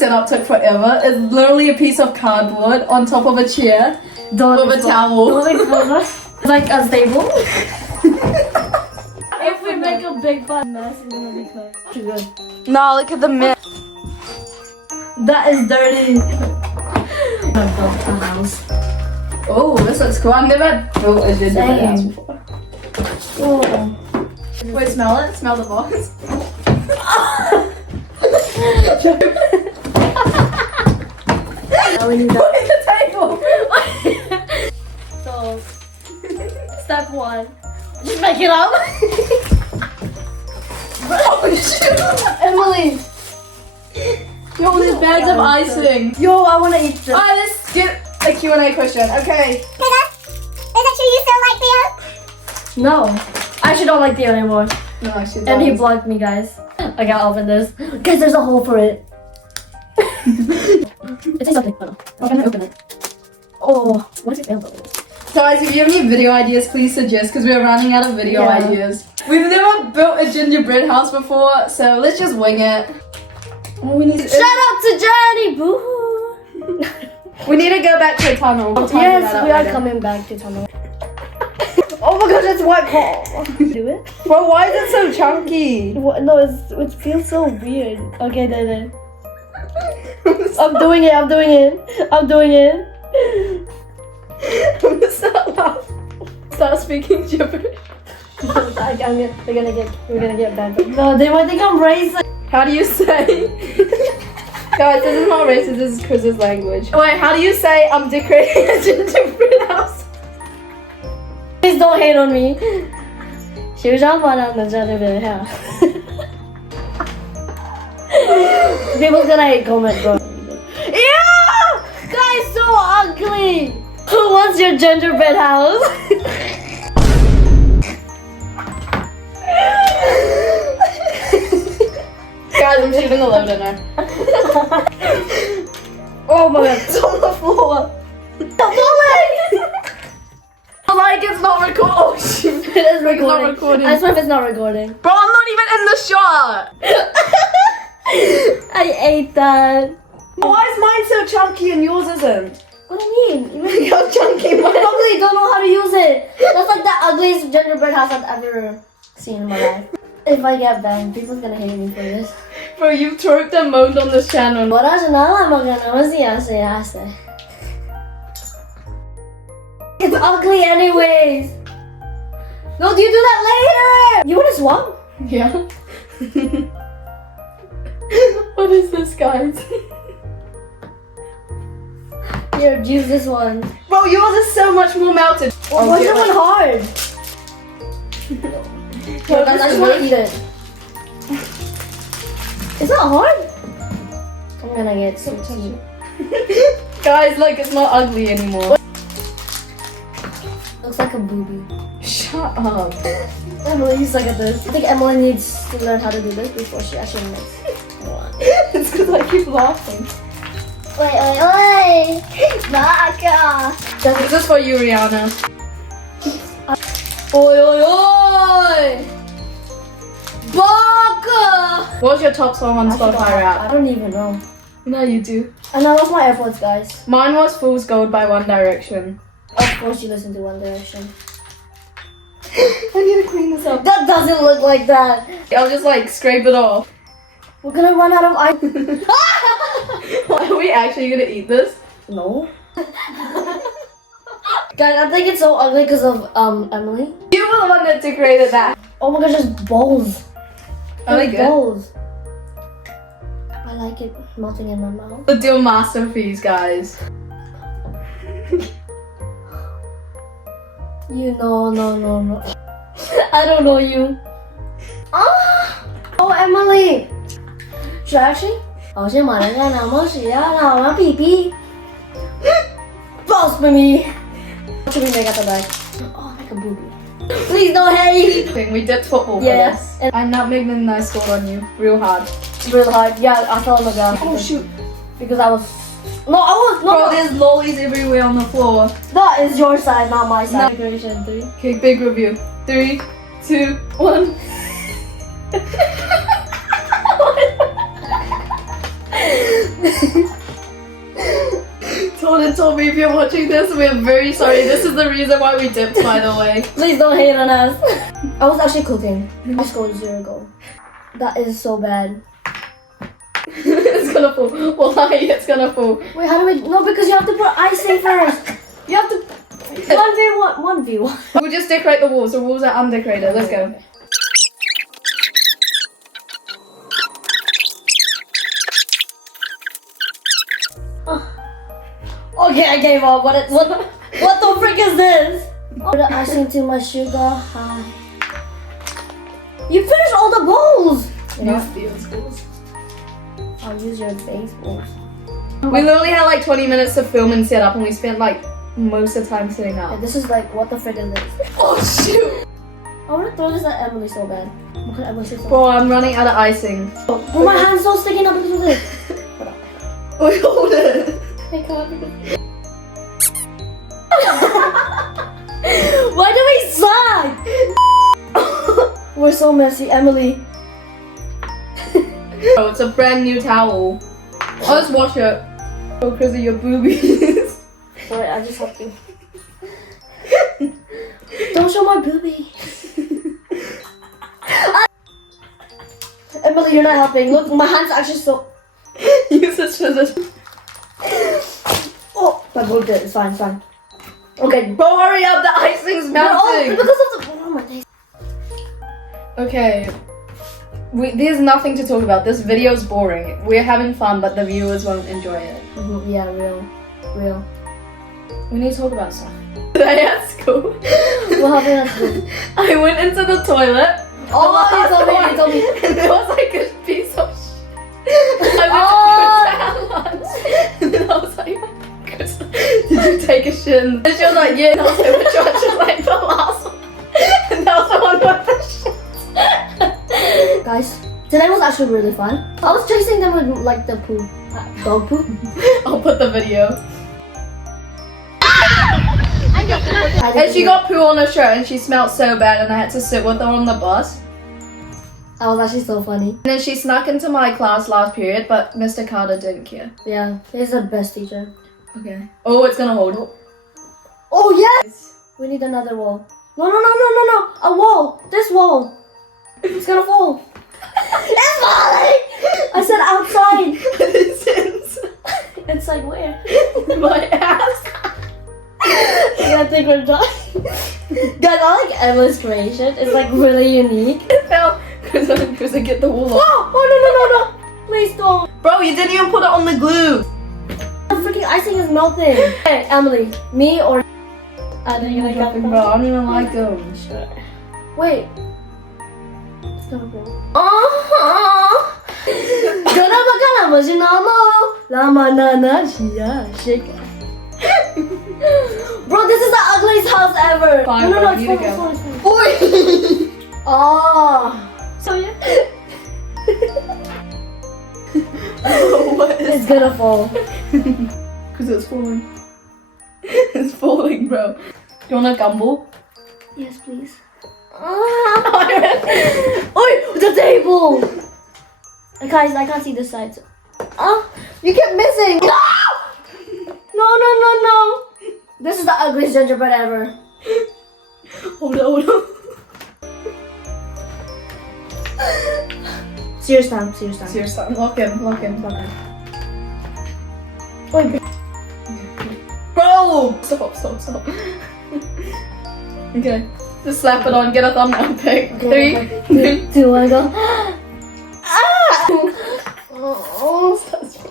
Setup took forever. It's literally a piece of cardboard on top of a chair with a towel. Like a stable. If we make a big fat mess, it's gonna be too good. No, look at the mess. That is dirty. I built a house. Oh, this looks cool. I've never built a gingerbread house before. Oh. Wait, smell it? Smell the box. Now we need that. Put it the table. So, step 1. Just make it up. Oh, shoot. Emily. Yo, there's bags of icing. Yo, I wanna eat this. Alright, let's skip a Q&A question. Okay. Is it true you still like Theo? No. I actually don't like Theo anymore. No, actually, And he blocked me, guys. I gotta open this. Guys, there's a hole for it. It tastes something. Oh, I'm gonna open it. Oh, what is it feel? Guys, if you have any video ideas, please suggest, because we're running out of video Yeah. ideas. We've never built a gingerbread house before, so let's just wing it. Oh, we need to, Shout out to Johnny! Boo! we need to go back to the tunnel. We'll tidy that Yes, up we are later. coming back to tunnel. Oh my gosh, that's white hole. Do it? Bro, why is it so chunky? What? No, it feels so weird. Okay, then. I'm doing it. I'm gonna start speaking gibberish. We're gonna get banned. No, they might think I'm racist. How do you say? Guys, this is not racist, this is Krizza's language. Wait, how do you say I'm decorating a gingerbread house? Please don't hate on me. People's gonna hate comment, bro. Yeah! Guys, so ugly! Who wants your gingerbread house? Guys, I'm shooting a load in her. Oh my god. It's on the floor. Like it's not recording. Oh shoot. It is It's not recording. recording. I swear if it's not recording. Bro, I'm not even in the shot. I ate that. Why is mine so chunky and yours isn't? What do you mean? How chunky mine is. Ugly, don't know how to use it. That's like the ugliest gingerbread house I've ever seen in my life. If I get banned, people's gonna hate me for this. Bro, you've twerked and moaned on this channel. It's ugly anyways. No, you do that later. You wanna swap? Yeah. What is this, guys? Here, use this one. Bro, yours is so much more melted. Why is that one hard? Yo, I just wanna eat it. It's not hard. I'm gonna get so cheap. Guys, look, it's not ugly anymore. Looks like a boobie. Shut up. Emily, you suck at this. I think Emily needs to learn how to do this before she actually makes one. It's because I keep laughing. Oi, Baka. This is for you, Rihanna. Oi, oi, oi! Baka! What's your top song on Spotify I rap? don't even know. No, you do. And I lost my AirPods, guys. Mine was Fool's Gold by One Direction. Of course you listen to One Direction. I need to clean this up. That doesn't look like that. I'll just like scrape it off. We're gonna run out of ice. Are we actually gonna eat this? No. Guys, I think it's so ugly because of Emily. You were the one that decorated that. Oh my gosh, there's balls. Are they There's good? balls. I like it melting in my mouth. But do a masterpiece, guys. You know, no. I don't know you. Ah! Oh, Emily. Should I actually? Oh, she might have done pee. Boss me. What should we make at the back? Oh, make a booby. Please don't hate. We dipped football Yes. for this. And that made a nice score on you. Real hard. Real hard. Yeah, I fell on the ground. Oh shoot. Because I was. No, I was. No, Bro, no. there's lollies everywhere on the floor. That is your side, not my side. Decoration 3. Okay, big review. 3, 2, 1. Tommy, if you're watching this, we're very sorry. This is the reason why we dipped, by the way. Please don't hate on us. I was actually cooking. I scored 0 goal. That is so bad. It's gonna fall. Wallahi, it's gonna fall. Wait, how do we? No, because you have to put icing first. You have to 1v1. 1v1. We'll just decorate the walls. The walls are undecorated. Let's go. Okay, I gave up. What the frick is this? Put the icing to my sugar high. You finished all the bowls. You know, Use these balls. I'll use your base balls. We literally had like 20 minutes to film and set up, and we spent like most of the time sitting Yeah, up. this is like, what the frick is this? Oh shoot! I want to throw this at Emily so bad. Look at Emily so bad. Bro, I'm running out of icing. Oh, my hand's so sticky now because of this. Wait, hold it. I can't. Why do we suck? We're so messy, Emily. Oh, it's a brand new towel. I'll just wash it. Oh, because of your boobies. Sorry, I just have to. Don't show my boobie. Emily, you're not helping. Look, my hand's actually so. Use the scissors. Oh, I broke it. It's fine, it's fine. Okay, Bro, hurry up, the icing's oh, melting. because of the. Oh my days. Okay. There's nothing to talk about. This video's boring. We're having fun, but the viewers won't enjoy it. Yeah, real. We need to talk about stuff. Today at school, What happened at school? I went into the toilet. Oh, you told me, you told me. And there was like a piece of shit. I went to lunch. And then I was like, "Krizza, did you take a shit?" And she was like, yeah. And I was like, which one? She was like, the last one. And that was the one with the shit. Guys, today was actually really fun. I was chasing them with like the poo. Dog poo? I'll put the video. And she got poo on her shirt and she smelled so bad and I had to sit with her on the bus. That was actually so funny. And then she snuck into my class last period, but Mr. Carter didn't care. Yeah, he's the best teacher. Okay. Oh, it's gonna hold. Oh yes! We need another wall. No, a wall! This wall! It's gonna fall. It's falling! I said outside. It's inside It's like where? my ass. I think we're done. Guys, I like Emma's creation. It's like really unique. It fell. Because I get the wool off. Oh, no. Please don't. Bro, you didn't even put it on the glue. The freaking icing is melting. Hey, Emily, me or... I don't even Bro, I don't even like them. Wait. It's gonna go. Bro, this is the ugliest house ever. Fine, no, bro, it's you fine, go. it's fine. Oh. So yeah. Oh, what is It's gonna fall. Because it's falling. It's falling, bro. Do you want a gumble? Yes, please. Oi, the table. Guys, I can't see this side. You kept missing. No! No. This is the ugliest gingerbread ever. Hold on. Serious time. Seriously, lock in. Oi, Bro! Stop. Okay. Just slap it on, get a thumbnail pic. Okay, 3, 3, 2, 1, go.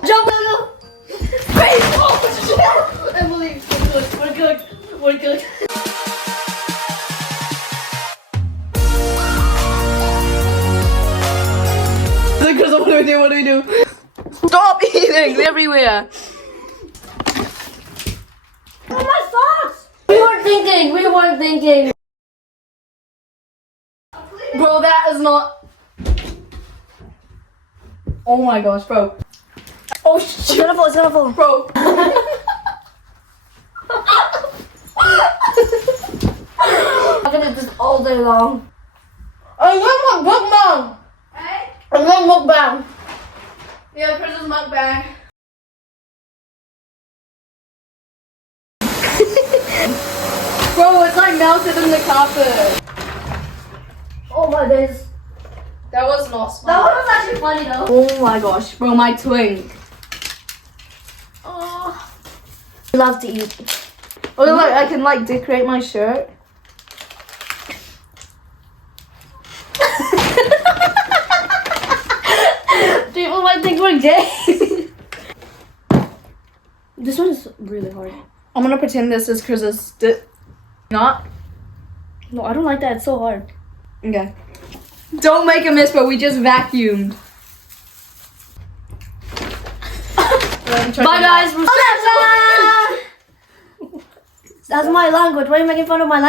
Jump, go. Emily, we're good. Because what do we do? Stop eating everywhere. Oh, my socks! We weren't thinking. Bro, that is not... Oh my gosh, bro. Oh It's shit. gonna fall. Bro. I'm gonna do this all day long. I'm going mukbang. I'm going mukbang. Yeah, Krizza's mukbang. Bro, it's like melted in the carpet. Oh my days. That was not That smart. one was actually funny though. Oh my gosh, bro, my twink. Oh. Love to eat. Oh, look, I can like decorate my shirt. People might think we're gay. This one is really hard. I'm gonna pretend this is Krizza's not. No, I don't like that. It's so hard. Okay. Don't make a mess, but we just vacuumed. Bye guys. That's my language. Why are you making fun of my language?